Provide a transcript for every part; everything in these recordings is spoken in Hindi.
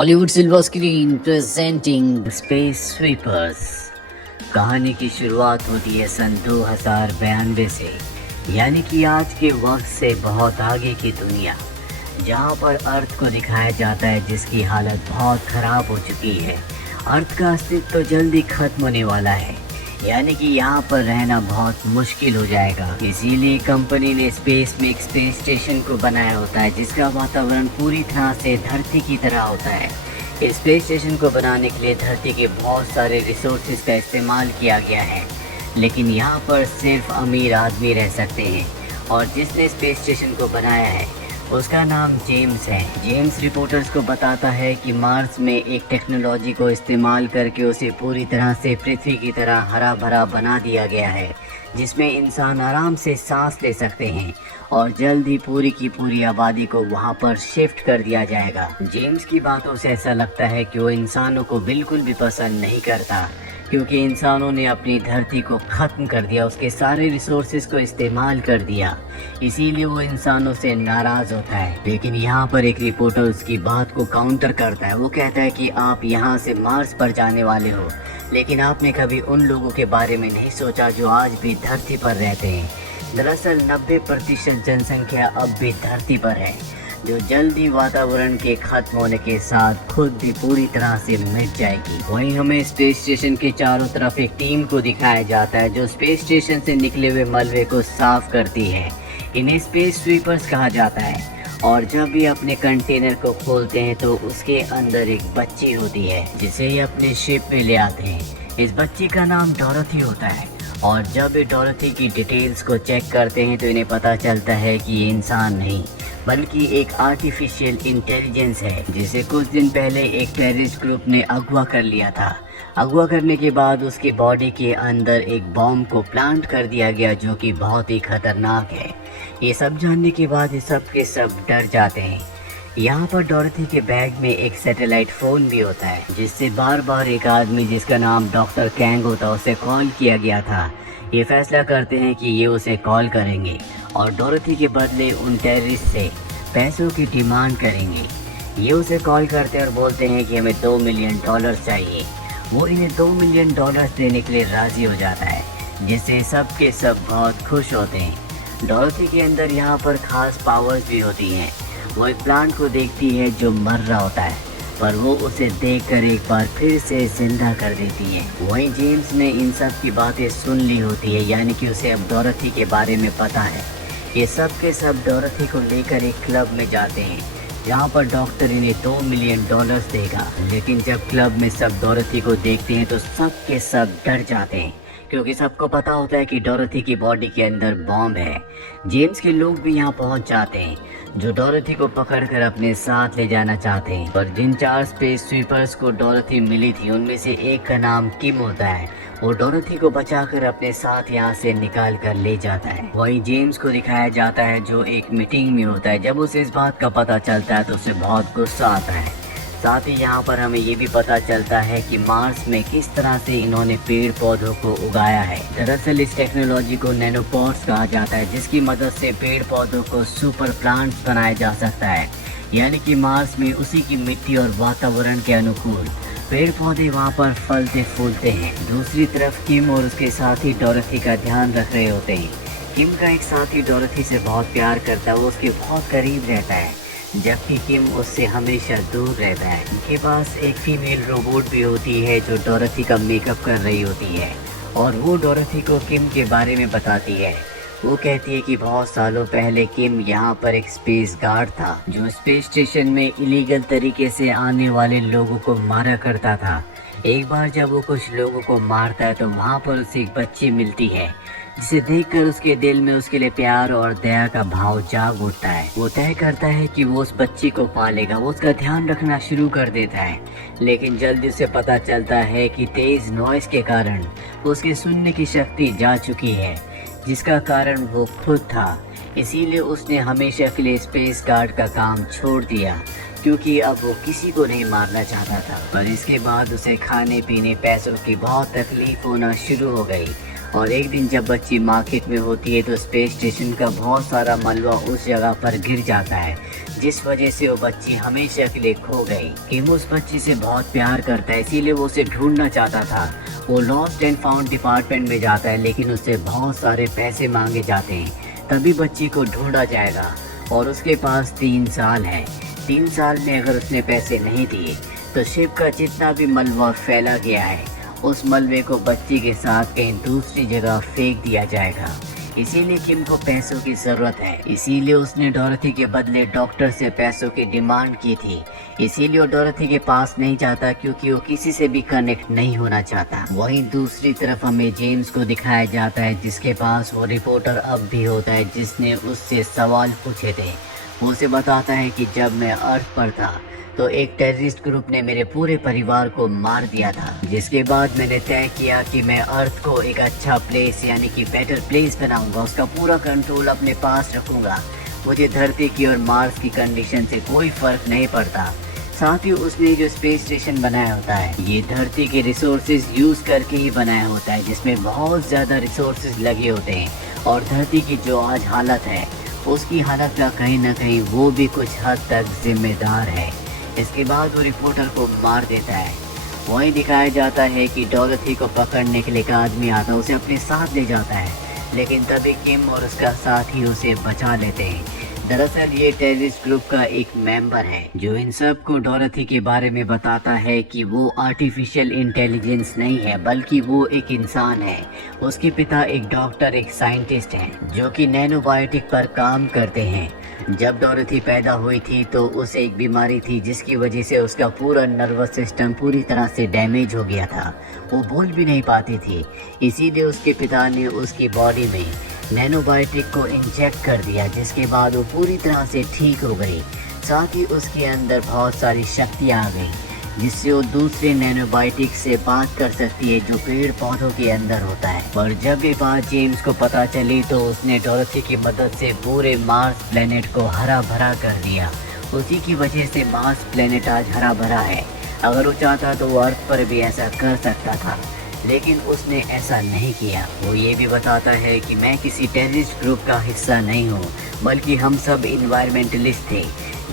Bollywood silver screen presenting space sweepers. कहानी की शुरुआत होती है सन 2092 से, यानी कि आज के वक्त से बहुत आगे की दुनिया, जहां पर अर्थ को दिखाया जाता है जिसकी हालत बहुत ख़राब हो चुकी है। अर्थ का अस्तित्व तो जल्दी खत्म होने वाला है, यानी कि यहाँ पर रहना बहुत मुश्किल हो जाएगा। इसीलिए कंपनी ने स्पेस में एक स्पेस स्टेशन को बनाया होता है जिसका वातावरण पूरी तरह से धरती की तरह होता है। इस स्पेस स्टेशन को बनाने के लिए धरती के बहुत सारे रिसोर्सेज का इस्तेमाल किया गया है, लेकिन यहाँ पर सिर्फ अमीर आदमी रह सकते हैं। और जिसने स्पेस स्टेशन को बनाया है उसका नाम जेम्स है। जेम्स रिपोर्टर्स को बताता है कि मार्स में एक टेक्नोलॉजी को इस्तेमाल करके उसे पूरी तरह से पृथ्वी की तरह हरा भरा बना दिया गया है, जिसमें इंसान आराम से सांस ले सकते हैं और जल्द ही पूरी की पूरी आबादी को वहां पर शिफ्ट कर दिया जाएगा। जेम्स की बातों से ऐसा लगता है कि वो इंसानों को बिल्कुल भी पसंद नहीं करता, क्योंकि इंसानों ने अपनी धरती को ख़त्म कर दिया, उसके सारे रिसोर्सेज को इस्तेमाल कर दिया। इसीलिए वो इंसानों से नाराज़ होता है। लेकिन यहाँ पर एक रिपोर्टर उसकी बात को काउंटर करता है। वो कहता है कि आप यहाँ से मार्स पर जाने वाले हो, लेकिन आपने कभी उन लोगों के बारे में नहीं सोचा जो आज भी धरती पर रहते हैं। दरअसल 90% जनसंख्या अब भी धरती पर है, जो जल्दी वातावरण के खत्म होने के साथ खुद भी पूरी तरह से मिट जाएगी। वहीं हमें स्पेस स्टेशन के चारों तरफ एक टीम को दिखाया जाता है जो स्पेस स्टेशन से निकले हुए मलबे को साफ करती है। इन्हें स्पेस स्वीपर्स कहा जाता है। और जब ये अपने कंटेनर को खोलते हैं तो उसके अंदर एक बच्ची होती है जिसे ये अपने शिप में ले आते हैं। इस बच्ची का नाम डोरोथी होता है। और जब ये डोरोथी की डिटेल्स को चेक करते हैं तो इन्हें पता चलता है कि ये इंसान नहीं बल्कि एक आर्टिफिशियल इंटेलिजेंस है, जिसे कुछ दिन पहले एक टेररिस्ट ग्रुप ने अगवा कर लिया था। अगवा करने के बाद उसकी बॉडी के अंदर एक बॉम्ब को प्लांट कर दिया गया, जो कि बहुत ही खतरनाक है। ये सब जानने के बाद ये सब के सब डर जाते हैं। यहाँ पर डोरोथी के बैग में एक सैटेलाइट फ़ोन भी होता है, जिससे बार बार एक आदमी जिसका नाम डॉक्टर कैंग होता उसे कॉल किया गया था। ये फैसला करते हैं कि ये उसे कॉल करेंगे और डोरोथी के बदले उन टेररिस्ट से पैसों की डिमांड करेंगे। ये उसे कॉल करते हैं और बोलते हैं कि हमें $2 मिलियन चाहिए। वो इन्हें $2 मिलियन देने के लिए राज़ी हो जाता है, जिससे सब के सब बहुत खुश होते हैं। डोरोथी के अंदर यहाँ पर ख़ास पावर्स भी होती हैं। वो एक प्लांट को देखती है जो मर रहा होता है, पर वो उसे देखकर एक बार फिर से जिंदा कर देती है। वहीं जेम्स ने इन सब की बातें सुन ली होती है, यानी कि उसे अब डोरोथी के बारे में पता है। ये सब के सब डोरोथी को लेकर एक क्लब में जाते हैं, जहाँ पर डॉक्टर इन्हें $2 मिलियन देगा। लेकिन जब क्लब में सब डोरोथी को देखते हैं तो सब के सब डर जाते हैं, क्योंकि सबको पता होता है कि डोरोथी की बॉडी के अंदर बॉम्ब है। जेम्स के लोग भी यहाँ पहुँच जाते हैं, जो डोरोथी को पकड़कर अपने साथ ले जाना चाहते हैं। पर जिन 4 स्पेस स्वीपर्स को डोरोथी मिली थी उनमें से एक का नाम किम होता है। वो डोरोथी को बचाकर अपने साथ यहाँ से निकाल कर ले जाता है। वहीं जेम्स को दिखाया जाता है जो एक मीटिंग में होता है। जब उसे इस बात का पता चलता है तो उसे बहुत गुस्सा आता है। साथ ही यहाँ पर हमें ये भी पता चलता है कि मार्स में किस तरह से इन्होंने पेड़ पौधों को उगाया है। दरअसल इस टेक्नोलॉजी को नैनोपॉड्स कहा जाता है, जिसकी मदद से पेड़ पौधों को सुपर प्लांट्स बनाया जा सकता है, यानी कि मार्स में उसी की मिट्टी और वातावरण के अनुकूल पेड़ पौधे वहाँ पर फलते फूलते हैं। दूसरी तरफ किम और उसके साथी डोरोथी का ध्यान रख रहे होते हैं। किम का एक साथी डोरोथी से बहुत प्यार करता है, वो उसके बहुत करीब रहता है, जबकि किम उससे हमेशा दूर रहता है। उनके पास एक फीमेल रोबोट भी होती है जो डोरोथी का मेकअप कर रही होती है, और वो डोरोथी को किम के बारे में बताती है। वो कहती है कि बहुत सालों पहले किम यहाँ पर एक स्पेस गार्ड था, जो स्पेस स्टेशन में इलीगल तरीके से आने वाले लोगों को मारा करता था। एक बार जब वो कुछ लोगों को मारता है तो वहाँ पर उसे एक बच्ची मिलती है, जिसे देखकर उसके दिल में उसके लिए प्यार और दया का भाव जाग उठता है। वो तय करता है कि वो उस बच्ची को पालेगा। वो उसका ध्यान रखना शुरू कर देता है, लेकिन जल्दी उसे पता चलता है कि तेज नॉइस के कारण उसके सुनने की शक्ति जा चुकी है, जिसका कारण वो खुद था। इसीलिए उसने हमेशा के लिए स्पेस गार्ड का काम छोड़ दिया, क्योंकि अब वो किसी को नहीं मारना चाहता था। पर इसके बाद उसे खाने पीने पैसों की बहुत तकलीफ होना शुरू हो गई। और एक दिन जब बच्ची मार्केट में होती है तो स्पेस स्टेशन का बहुत सारा मलबा उस जगह पर गिर जाता है, जिस वजह से वो बच्ची हमेशा के लिए खो गई। किम उस बच्ची से बहुत प्यार करता है, इसीलिए वो उसे ढूंढना चाहता था। वो लॉस्ट एंड फाउंड डिपार्टमेंट में जाता है, लेकिन उससे बहुत सारे पैसे मांगे जाते हैं, तभी बच्ची को ढूंढा जाएगा। और उसके पास 3 साल है। 3 साल में अगर उसने पैसे नहीं दिए तो शिप का जितना भी मलबा फैला गया है, उस मलबे को बच्ची के साथ कहीं दूसरी जगह फेंक दिया जाएगा। इसीलिए किम को पैसों की जरूरत है, इसीलिए उसने डोरथी के बदले डॉक्टर से पैसों की डिमांड की थी। इसीलिए वो डोरथी के पास नहीं जाता, क्योंकि वो किसी से भी कनेक्ट नहीं होना चाहता। वहीं दूसरी तरफ हमें जेम्स को दिखाया जाता है, जिसके पास वो रिपोर्टर अब भी होता है जिसने उससे सवाल पूछे थे। वो उसे बताता है कि जब मैं अर्थ पर था तो एक टेररिस्ट ग्रुप ने मेरे पूरे परिवार को मार दिया था, जिसके बाद मैंने तय किया कि मैं अर्थ को एक अच्छा प्लेस यानी कि बेटर प्लेस बनाऊंगा, उसका पूरा कंट्रोल अपने पास रखूंगा। मुझे धरती की और मार्स की कंडीशन से कोई फर्क नहीं पड़ता। साथ ही उसने जो स्पेस स्टेशन बनाया होता है, ये धरती के रिसोर्सेज यूज करके ही बनाया होता है, जिसमें बहुत ज़्यादा रिसोर्सेज लगे होते हैं। और धरती की जो आज हालत है, उसकी हालत का कहीं ना कहीं वो भी कुछ हद तक जिम्मेदार है। इसके बाद वो रिपोर्टर को मार देता है। वहीं दिखाया जाता है कि डोरथी को पकड़ने के लिए एक आदमी आता है, उसे अपने साथ ले जाता है, लेकिन तभी किम और उसका साथी उसे बचा लेते हैं। दरअसल ये टेररिस्ट ग्रुप का एक मेंबर है, जो इन सब को डोरथी के बारे में बताता है कि वो आर्टिफिशियल इंटेलिजेंस नहीं है, बल्कि वो एक इंसान है। उसके पिता एक डॉक्टर, एक साइंटिस्ट हैं, जो कि नैनोबायोटिक पर काम करते हैं। जब डोरथी पैदा हुई थी तो उसे एक बीमारी थी, जिसकी वजह से उसका पूरा नर्वस सिस्टम पूरी तरह से डैमेज हो गया था। वो बोल भी नहीं पाती थी। इसीलिए उसके पिता ने उसकी बॉडी में नैनोबायोटिक को इंजेक्ट कर दिया, जिसके बाद वो पूरी तरह से ठीक हो गई। साथ ही उसके अंदर बहुत सारी शक्तियाँ आ गई, जिससे वो दूसरे नैनोबायोटिक से बात कर सकती है, जो पेड़ पौधों के अंदर होता है। पर जब ये बात जेम्स को पता चली तो उसने डोरथी की मदद से पूरे मार्स प्लेनेट को हरा भरा कर दिया। उसी की वजह से मार्स प्लेनेट आज हरा भरा है। अगर वो चाहता तो वो अर्थ पर भी ऐसा कर सकता था, लेकिन उसने ऐसा नहीं किया। वो ये भी बताता है कि मैं किसी टेररिस्ट ग्रुप का हिस्सा नहीं हूँ, बल्कि हम सब इन्वायरमेंटलिस्ट थे।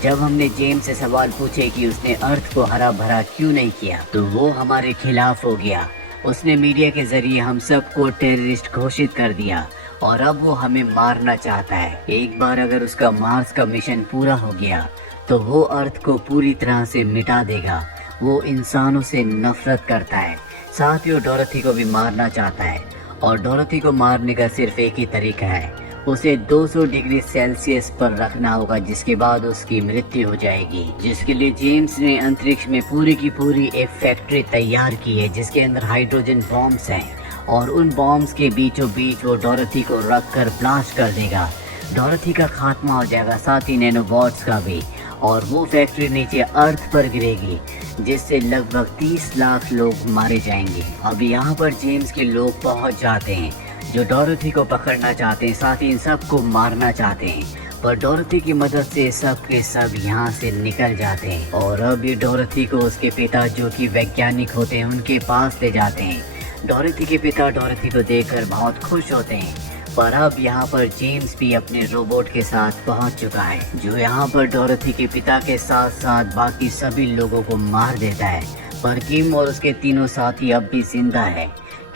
जब हमने जेम्स से सवाल पूछे कि उसने अर्थ को हरा भरा क्यों नहीं किया, तो वो हमारे खिलाफ हो गया। उसने मीडिया के जरिए हम सबको टेररिस्ट घोषित कर दिया और अब वो हमें मारना चाहता है। एक बार अगर उसका मार्स का मिशन पूरा हो गया तो वो अर्थ को पूरी तरह से मिटा देगा। वो इंसानों से नफरत करता है, साथ ही वो डोरथी को भी मारना चाहता है। और डोरथी को मारने का सिर्फ एक ही तरीका है, उसे 200 डिग्री सेल्सियस पर रखना होगा, जिसके बाद उसकी मृत्यु हो जाएगी। जिसके लिए जेम्स ने अंतरिक्ष में पूरी की पूरी एक फैक्ट्री तैयार की है, जिसके अंदर हाइड्रोजन बॉम्ब्स हैं, और उन बॉम्ब्स के बीचों बीच वो डोरथी को रख कर ब्लास्ट कर देगा। डोरथी का खात्मा हो जाएगा, साथ ही नैनोबॉट्स का भी। और वो फैक्ट्री नीचे अर्थ पर गिरेगी, जिससे लगभग 30 लाख लोग मारे जाएंगे। अब यहाँ पर जेम्स के लोग पहुँच जाते हैं, जो डोरथी को पकड़ना चाहते हैं, साथ ही इन सब को मारना चाहते हैं। पर डोरथी की मदद से सब के सब यहाँ से निकल जाते हैं। और अब ये डोरथी को उसके पिता, जो कि वैज्ञानिक होते हैं, उनके पास ले जाते हैं। डोरथी के पिता डोरथी को देखकर बहुत खुश होते हैं। पर अब यहाँ पर जेम्स भी अपने रोबोट के साथ पहुँच चुका है, जो यहाँ पर डोरथी के पिता के साथ साथ बाकी सभी लोगों को मार देता है। पर किम और उसके तीनों साथी अब भी जिंदा है।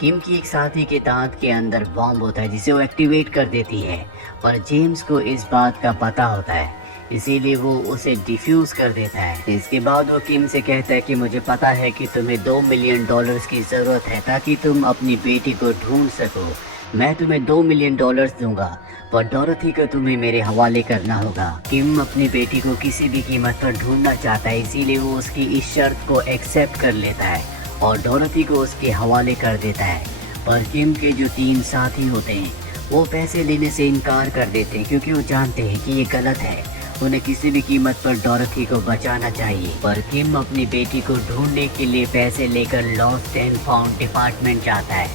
किम की एक साथी के दांत के अंदर बॉम्ब होता है, जिसे वो एक्टिवेट कर देती है, पर जेम्स को इस बात का पता होता है, इसीलिए वो उसे डिफ्यूज कर देता है। इसके बाद वो किम से कहता है कि मुझे पता है कि तुम्हें $2 मिलियन की ज़रूरत है ताकि तुम अपनी बेटी को ढूंढ सको। मैं तुम्हें $2 मिलियन दूंगा, पर डोरथी को तुम्हें मेरे हवाले करना होगा। किम अपनी बेटी को किसी भी कीमत पर ढूंढना चाहता है, इसीलिए वो उसकी इस शर्त को एक्सेप्ट कर लेता है और डोरथी को उसके हवाले कर देता है। पर किम के जो 3 साथी होते हैं, वो पैसे लेने से इनकार कर देते हैं, क्योंकि वो जानते हैं कि ये गलत है। उन्हें किसी भी कीमत पर डोरथी को बचाना चाहिए। पर किम अपनी बेटी को ढूंढने के लिए पैसे लेकर लॉस्ट एंड फाउंड डिपार्टमेंट जाता है,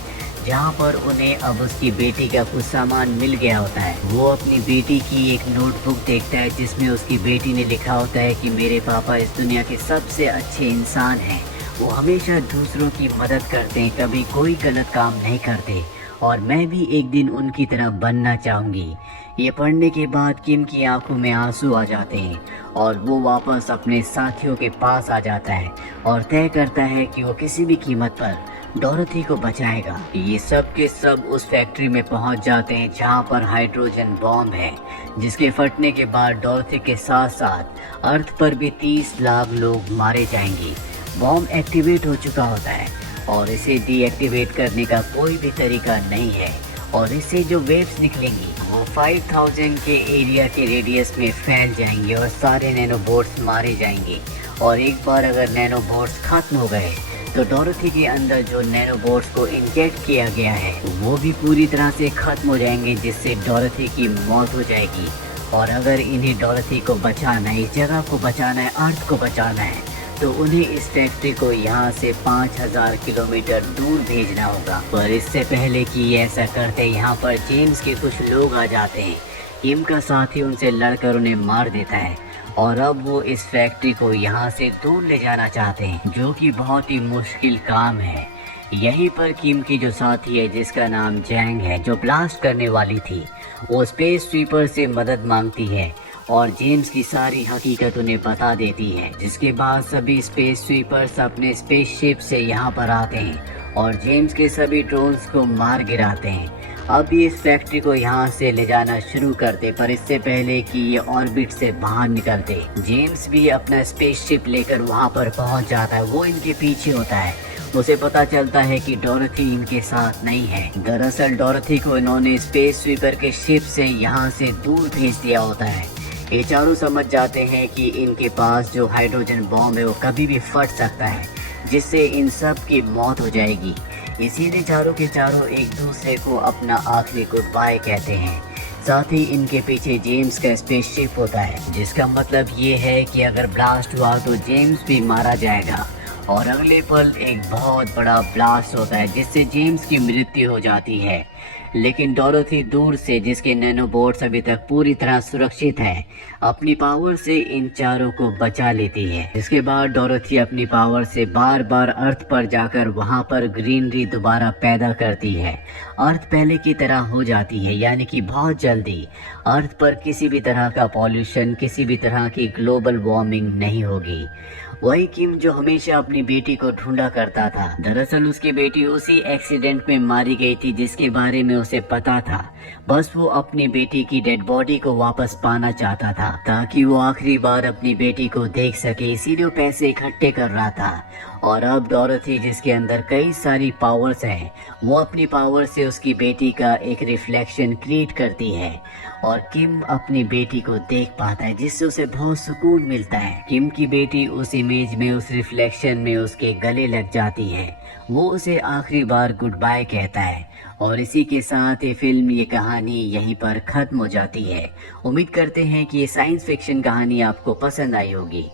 जहाँ पर उन्हें अब उसकी बेटी का कुछ सामान मिल गया होता है। वो अपनी बेटी की एक नोटबुक देखता है, जिसमें उसकी बेटी ने लिखा होता है कि मेरे पापा इस दुनिया के सबसे अच्छे इंसान हैं। वो हमेशा दूसरों की मदद करते हैं, कभी कोई गलत काम नहीं करते। और मैं भी एक दिन उनकी तरह बनना चाहूँगी। ये पढ़ने के बाद किम की आंखों में आंसू आ जाते हैं और वो वापस अपने साथियों के पास आ जाता है और तय करता है कि वो किसी भी कीमत पर डोरोथी को बचाएगा। ये सब के सब उस फैक्ट्री में पहुंच जाते हैं जहां पर हाइड्रोजन बॉम्ब है, जिसके फटने के बाद डोरोथी के साथ साथ अर्थ पर भी 30 लाख लोग मारे जाएंगे। बॉम्ब एक्टिवेट हो चुका होता है और इसे डीएक्टिवेट करने का कोई भी तरीका नहीं है और इससे जो वेव्स निकलेंगी वो 5000 के एरिया के रेडियस में फैल जाएंगे और सारे नैनोबोट्स मारे जाएंगे। और एक बार अगर नैनोबोट्स खत्म हो गए तो डोरोथी के अंदर जो नैनोबोट्स को इंजेक्ट किया गया है वो भी पूरी तरह से खत्म हो जाएंगे, जिससे डोरोथी की मौत हो जाएगी। और अगर इन्हें डोरोथी को बचाना है, इस जगह को बचाना है, अर्थ को बचाना है, तो उन्हें इस फैक्ट्री को यहाँ से 5000 किलोमीटर दूर भेजना होगा। पर इससे पहले कि ये ऐसा करते, यहाँ पर जेम्स के कुछ लोग आ जाते हैं। किम का साथी उनसे लड़कर उन्हें मार देता है और अब वो इस फैक्ट्री को यहाँ से दूर ले जाना चाहते हैं, जो कि बहुत ही मुश्किल काम है। यहीं पर किम की जो साथी है जिसका नाम जैंग है, जो ब्लास्ट करने वाली थी, वो स्पेस स्वीपर से मदद मांगती है और जेम्स की सारी हकीकत उन्हें बता देती है। जिसके बाद सभी स्पेस स्वीपर्स अपने स्पेसशिप से यहाँ पर आते हैं और जेम्स के सभी ड्रोन्स को मार गिराते हैं। अब ये इस फैक्ट्री को यहाँ से ले जाना शुरू करते, पर इससे पहले कि ये ऑर्बिट से बाहर निकलते, जेम्स भी अपना स्पेसशिप लेकर वहाँ पर पहुँच जाता है। वो इनके पीछे होता है। उसे पता चलता है कि डोरोथी इनके साथ नहीं है। दरअसल डोरोथी को इन्होंने स्पेस स्वीपर के शिप से यहाँ से दूर भेज दिया होता है। ये चारों समझ जाते हैं कि इनके पास जो हाइड्रोजन बॉम्ब है वो कभी भी फट सकता है, जिससे इन सब की मौत हो जाएगी। इसीलिए चारों के चारों एक दूसरे को अपना आखिरी गुड बाय कहते हैं। साथ ही इनके पीछे जेम्स का स्पेसशिप होता है, जिसका मतलब ये है कि अगर ब्लास्ट हुआ तो जेम्स भी मारा जाएगा। और अगले पल एक बहुत बड़ा ब्लास्ट होता है जिससे जेम्स की मृत्यु हो जाती है। लेकिन डोरोथी दूर से, जिसके नैनोबोट्स अभी तक पूरी तरह सुरक्षित है, अपनी पावर से इन चारों को बचा लेती है। इसके बाद डोरोथी अपनी पावर से बार बार अर्थ पर जाकर वहां पर ग्रीनरी दोबारा पैदा करती है। अर्थ पहले की तरह हो जाती है, यानी कि बहुत जल्दी अर्थ पर किसी भी तरह का पॉल्यूशन, किसी भी तरह की ग्लोबल वार्मिंग नहीं होगी। वही किम जो हमेशा अपनी बेटी को ढूंढा करता था, दरअसल उसकी बेटी उसी एक्सीडेंट में मारी गई थी जिसके बारे में उसे पता था। बस वो अपनी बेटी की डेड बॉडी को वापस पाना चाहता था ताकि वो आखिरी बार अपनी बेटी को देख सके, इसीलिए वो पैसे इकट्ठे कर रहा था। और अब डोरोथी, जिसके अंदर कई सारी पावर्स हैं, वो अपनी पावर से उसकी बेटी का एक रिफ्लेक्शन क्रिएट करती है और किम अपनी बेटी को देख पाता है, जिससे उसे बहुत सुकून मिलता है। किम की बेटी उस इमेज में, उस रिफ्लेक्शन में उसके गले लग जाती है। वो उसे आखिरी बार गुड बाय कहता है और इसी के साथ ये फिल्म, ये कहानी यहीं पर खत्म हो जाती है। उम्मीद करते हैं कि ये साइंस फिक्शन कहानी आपको पसंद आई होगी।